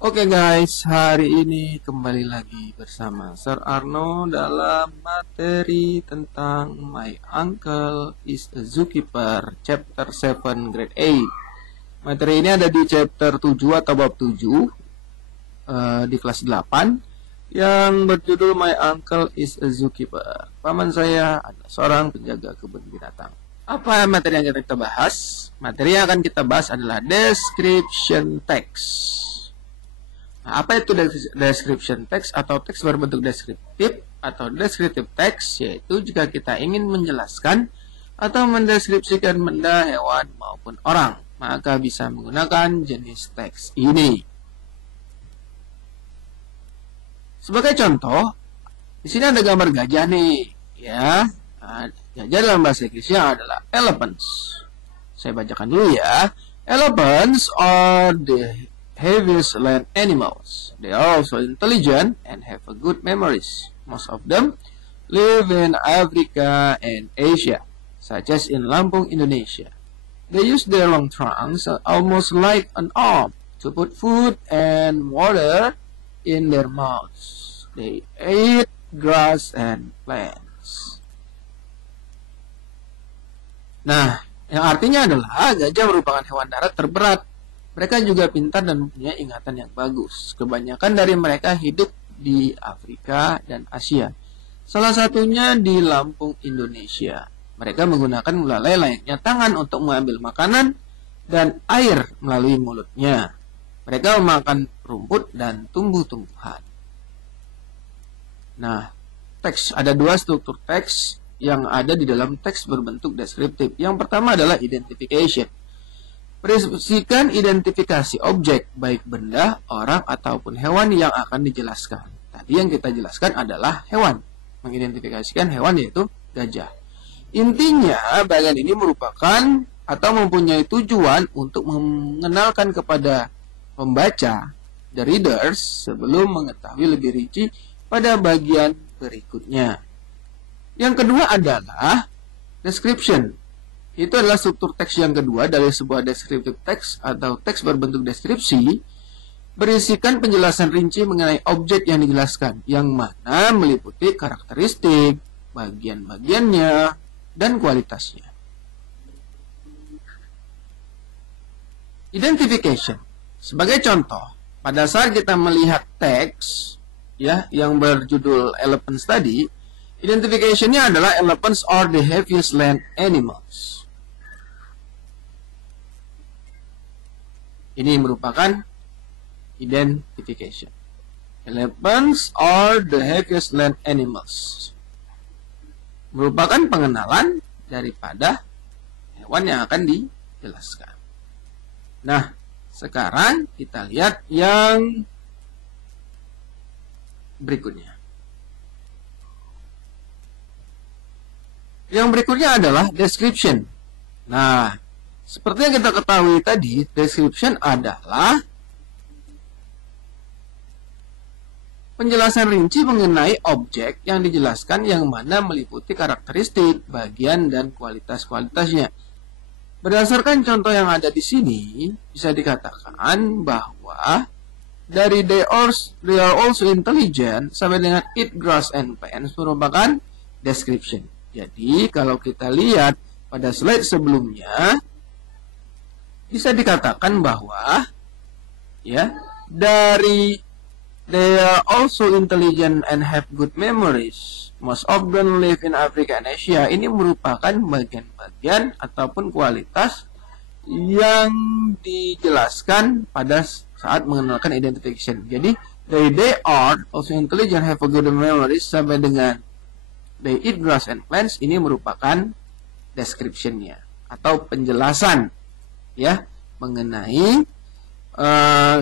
Oke guys, hari ini kembali lagi bersama Sir Arno dalam materi tentang My Uncle is a Zookeeper Chapter 7 Grade 8. Materi ini ada di chapter 7 atau bab 7 di kelas 8 yang berjudul My Uncle is a Zookeeper. Paman saya adalah seorang penjaga kebun binatang. Apa materi yang kita bahas? Materi yang akan kita bahas adalah description text. Nah, apa itu description text atau teks berbentuk deskriptif atau descriptive text? Yaitu jika kita ingin menjelaskan atau mendeskripsikan benda, hewan maupun orang, maka bisa menggunakan jenis teks ini. Sebagai contoh, di sini ada gambar gajah nih, ya. Nah, gajah dalam bahasa Inggrisnya adalah elephants. Saya bacakan dulu ya. Elephants are the heaviest land animals. They are also intelligent and have a good memories. Most of them live in Africa and Asia, such as in Lampung, Indonesia. They use their long trunks, almost like an arm, to put food and water in their mouths. They eat grass and plants. Nah, yang artinya adalah gajah merupakan hewan darat terberat. Mereka juga pintar dan mempunyai ingatan yang bagus. Kebanyakan dari mereka hidup di Afrika dan Asia. Salah satunya di Lampung, Indonesia. Mereka menggunakan belalai layaknya tangan untuk mengambil makanan dan air melalui mulutnya. Mereka memakan rumput dan tumbuh-tumbuhan. Nah, teks. Ada dua struktur teks yang ada di dalam teks berbentuk deskriptif. Yang pertama adalah identification. Berisikan identifikasi objek, baik benda, orang, ataupun hewan yang akan dijelaskan. Tadi yang kita jelaskan adalah hewan. Mengidentifikasikan hewan yaitu gajah. Intinya, bagian ini merupakan atau mempunyai tujuan untuk mengenalkan kepada pembaca, the readers, sebelum mengetahui lebih rinci pada bagian berikutnya. Yang kedua adalah description. Itu adalah struktur teks yang kedua dari sebuah descriptive text atau teks berbentuk deskripsi, berisikan penjelasan rinci mengenai objek yang dijelaskan, yang mana meliputi karakteristik, bagian-bagiannya, dan kualitasnya. Identification. Sebagai contoh, pada saat kita melihat teks ya yang berjudul elephants tadi, identification-nya adalah elephants are the heaviest land animals. Ini merupakan identification. Elephants are the heaviest land animals. Merupakan pengenalan daripada hewan yang akan dijelaskan. Nah, sekarang kita lihat yang berikutnya. Yang berikutnya adalah description. Nah, seperti yang kita ketahui tadi, description adalah penjelasan rinci mengenai objek yang dijelaskan yang mana meliputi karakteristik, bagian, dan kualitas-kualitasnya. Berdasarkan contoh yang ada di sini, bisa dikatakan bahwa dari they are also intelligent sampai dengan eat grass and plants merupakan description. Jadi, kalau kita lihat pada slide sebelumnya, bisa dikatakan bahwa ya dari they are also intelligent and have good memories. Most of them live in Africa and Asia. Ini merupakan bagian-bagian ataupun kualitas yang dijelaskan pada saat mengenalkan identification. Jadi they are also intelligent, have a good memories sampai dengan they eat grass and plants, ini merupakan description-nya atau penjelasan ya mengenai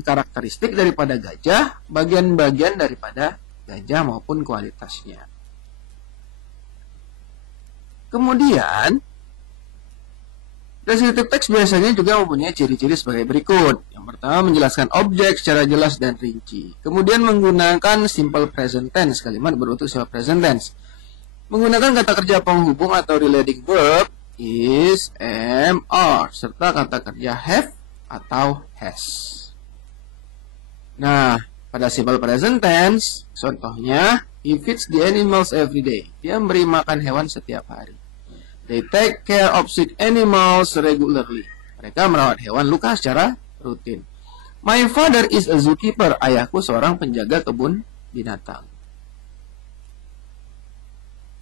karakteristik daripada gajah, bagian-bagian daripada gajah maupun kualitasnya. Kemudian descriptive text biasanya juga mempunyai ciri-ciri sebagai berikut. Yang pertama, menjelaskan objek secara jelas dan rinci. Kemudian menggunakan simple present tense, kalimat berbentuk simple present tense. Menggunakan kata kerja penghubung atau relating verb is, am, are, serta kata kerja have atau has. Nah, pada simple present tense, contohnya, he feeds the animals every day. Dia memberi makan hewan setiap hari. They take care of sick animals regularly. Mereka merawat hewan luka secara rutin. My father is a zookeeper. Ayahku seorang penjaga kebun binatang.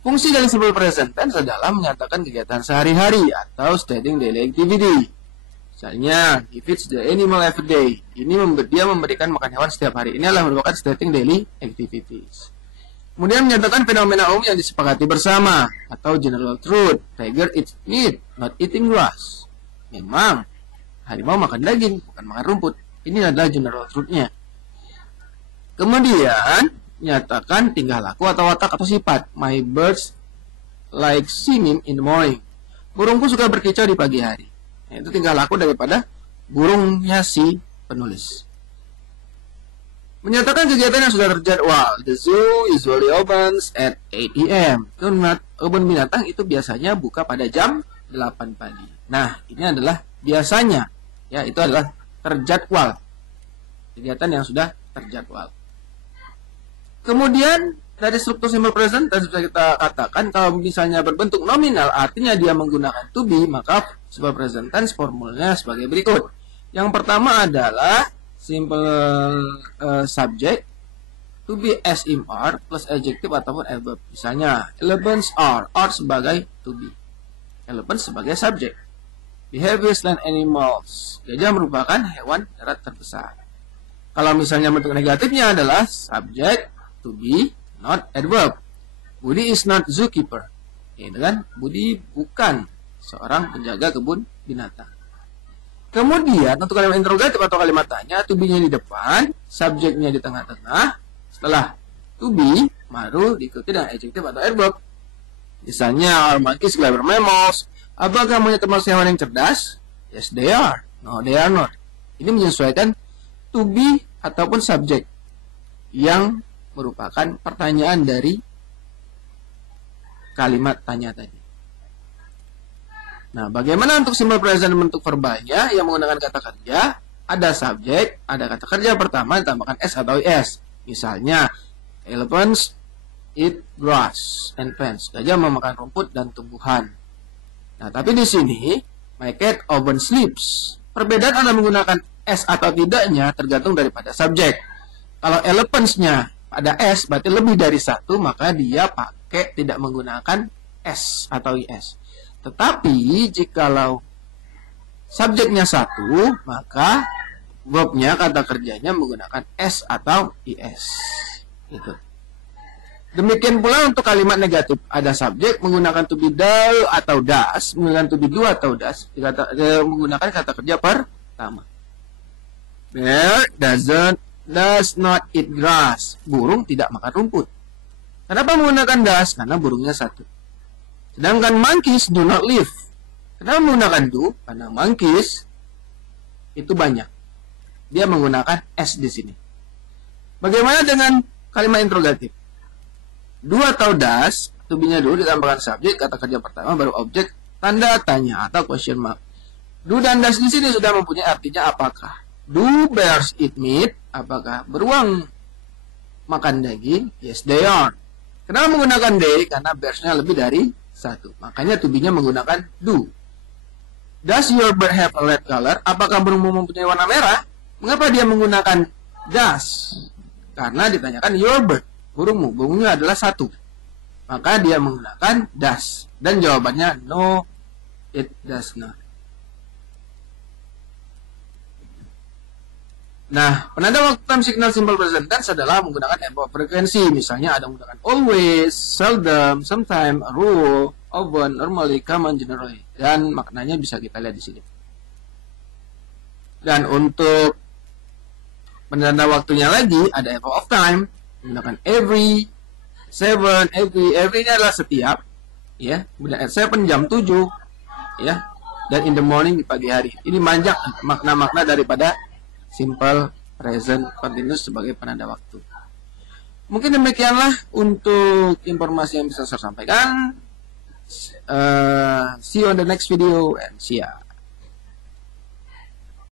Fungsi dari simple present tense adalah menyatakan kegiatan sehari-hari atau stating daily activity. Misalnya, he feeds the animal every day. Dia memberikan makan hewan setiap hari. Ini adalah merupakan stating daily activities. Kemudian menyatakan fenomena umum yang disepakati bersama atau general truth. Tiger eats meat, not eating grass. Memang harimau makan daging, bukan makan rumput. Ini adalah general truth-nya. Kemudian menyatakan tingkah laku atau watak atau sifat. My birds like singing in the morning. Burungku suka berkicau di pagi hari. Nah, itu tingkah laku daripada burungnya si penulis. Menyatakan kegiatan yang sudah terjadwal. The zoo usually opens at 8 AM. Kebun binatang itu biasanya buka pada jam 8 pagi. Nah, ini adalah biasanya. Ya, itu adalah terjadwal. Kegiatan yang sudah terjadwal. Kemudian dari struktur simple present tense bisa kita katakan kalau misalnya berbentuk nominal artinya dia menggunakan to be, maka simple present tense formulanya sebagai berikut. Yang pertama adalah simple subject to be as in are plus adjective ataupun adverb. Misalnya elephants are sebagai to be, elephants sebagai subject. Behaviors land animals, gajah merupakan hewan darat terbesar. Kalau misalnya bentuk negatifnya adalah subject to be, not adverb. Budi is not zookeeper. Ya, kan? Budi bukan seorang penjaga kebun binatang. Kemudian untuk kalimat interrogatif atau kalimat tanya, to be-nya di depan, subjeknya di tengah-tengah. Setelah to be, baru diikuti dengan adjective atau adverb. Misalnya, our monkeys clever mammals. Apakah monyet termasuk hewan yang cerdas? Yes, they are. No, they are not. Ini menyesuaikan to be ataupun subjek yang merupakan pertanyaan dari kalimat tanya tadi. Nah, bagaimana untuk simple present bentuk verbalnya yang menggunakan kata kerja? Ada subjek, ada kata kerja pertama ditambahkan s atau is. Misalnya, elephants eat grass and plants. Gajah memakan rumput dan tumbuhan. Nah, tapi di sini my cat often sleeps. Perbedaan antara menggunakan s atau tidaknya tergantung daripada subjek. Kalau elephants-nya ada S, berarti lebih dari satu, maka dia pakai tidak menggunakan S atau IS. Tetapi, jikalau subjeknya satu, maka verbnya, kata kerjanya menggunakan S atau IS. Gitu. Demikian pula untuk kalimat negatif. Ada subjek menggunakan to be do atau does, menggunakan to be do atau does, menggunakan kata kerja pertama. Bear does not eat grass. Burung tidak makan rumput. Kenapa menggunakan does? Karena burungnya satu. Sedangkan monkeys do not live. Kenapa menggunakan do? Karena monkeys itu banyak. Dia menggunakan s di sini. Bagaimana dengan kalimat interrogatif? Do atau does, to be-nya dulu ditambahkan subjek, kata kerja pertama, baru objek, tanda tanya atau question mark. Do dan does di sini sudah mempunyai artinya apakah. Do bears eat meat? Apakah beruang makan daging? Yes, they are. Kenapa menggunakan they? Karena bears-nya lebih dari satu. Makanya to be-nya menggunakan do. Does your bird have a red color? Apakah burungmu mempunyai warna merah? Mengapa dia menggunakan does? Karena ditanyakan your bird. Burungmu. Burungnya adalah satu. Maka dia menggunakan does. Dan jawabannya no, it does not. Nah, penanda waktu time signal simple present tense adalah menggunakan verb frekuensi. Misalnya ada menggunakan always, seldom, sometime, rule, often, normally, common, generally. Dan maknanya bisa kita lihat di sini. Dan untuk penanda waktunya lagi ada verb of time menggunakan every, 7, every ini adalah setiap, ya. Kemudian at 7 jam 7, ya. Dan in the morning di pagi hari. Ini banyak makna-makna daripada simple present continuous sebagai penanda waktu. Mungkin demikianlah untuk informasi yang bisa saya sampaikan. See you on the next video and see ya.